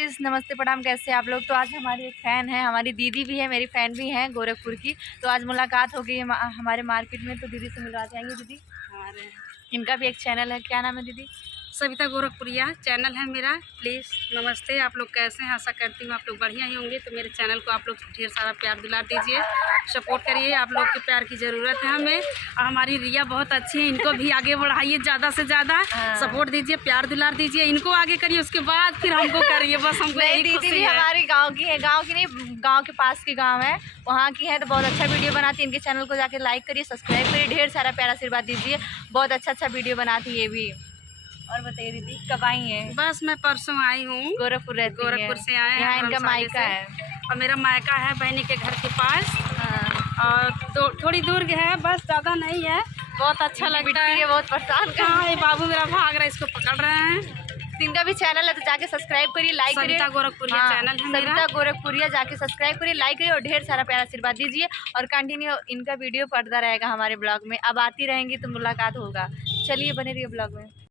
Guys, नमस्ते प्रणाम। कैसे आप लोग। तो आज हमारी एक फ़ैन है, हमारी दीदी भी है, मेरी फ़ैन भी है गोरखपुर की। तो आज मुलाकात हो गई हमारे मार्केट में, तो दीदी से मिलवाते आएंगे। दीदी इनका भी एक चैनल है, क्या नाम है दीदी? सविता गोरखपुरिया चैनल है मेरा। प्लीज़ नमस्ते, आप लोग कैसे हैं? आशा करती हूँ आप लोग बढ़िया ही होंगे। तो मेरे चैनल को आप लोग ढेर सारा प्यार दिला दीजिए, सपोर्ट करिए। आप लोग के प्यार की ज़रूरत है हमें। और हमारी रिया बहुत अच्छी है, इनको भी आगे बढ़ाइए, ज़्यादा से ज़्यादा सपोर्ट दीजिए, प्यार दिला दीजिए। इनको आगे करिए, उसके बाद फिर हमको करिए। बस हमको यही दीदी खुशी भी है। हमारी गाँव की है, गाँव की नहीं, गाँव के पास की गाँव है, वहाँ की है। तो बहुत अच्छा वीडियो बनाती है। इनके चैनल को जाके लाइक करिए, सब्सक्राइब करिए, ढेर सारा प्यार आशीर्वाद दीजिए। बहुत अच्छा वीडियो बनाती है ये भी। और बताइए दीदी, कब आई हैं? बस मैं परसों आई हूँ, गोरखपुर रहती है। गोरखपुर से आए हैं। यहाँ इनका धर्मशाला मायका है। और मेरा मायका है बहनी के घर के पास। हाँ। और तो थोड़ी दूर है, बस ज़्यादा नहीं है। बहुत अच्छा लगता है। बहुत परेशान कर। हाँ, ये बाबू मेरा भाग रहा है, इसको पकड़ रहे हैं। इनका भी चैनल है, तो जाके सब्सक्राइब करिए, लाइक करिए। सविता गोरखपुरिया चैनल है मेरा। सविता गोरखपुरिया, जाके सब्सक्राइब करिए, लाइक करिए और ढेर सारा प्यार आशीर्वाद दीजिए। और कंटिन्यू इनका वीडियो पड़ता रहेगा हमारे ब्लॉग में। अब आती रहेंगी तो मुलाकात होगा। चलिए, बने रहिए ब्लॉग में।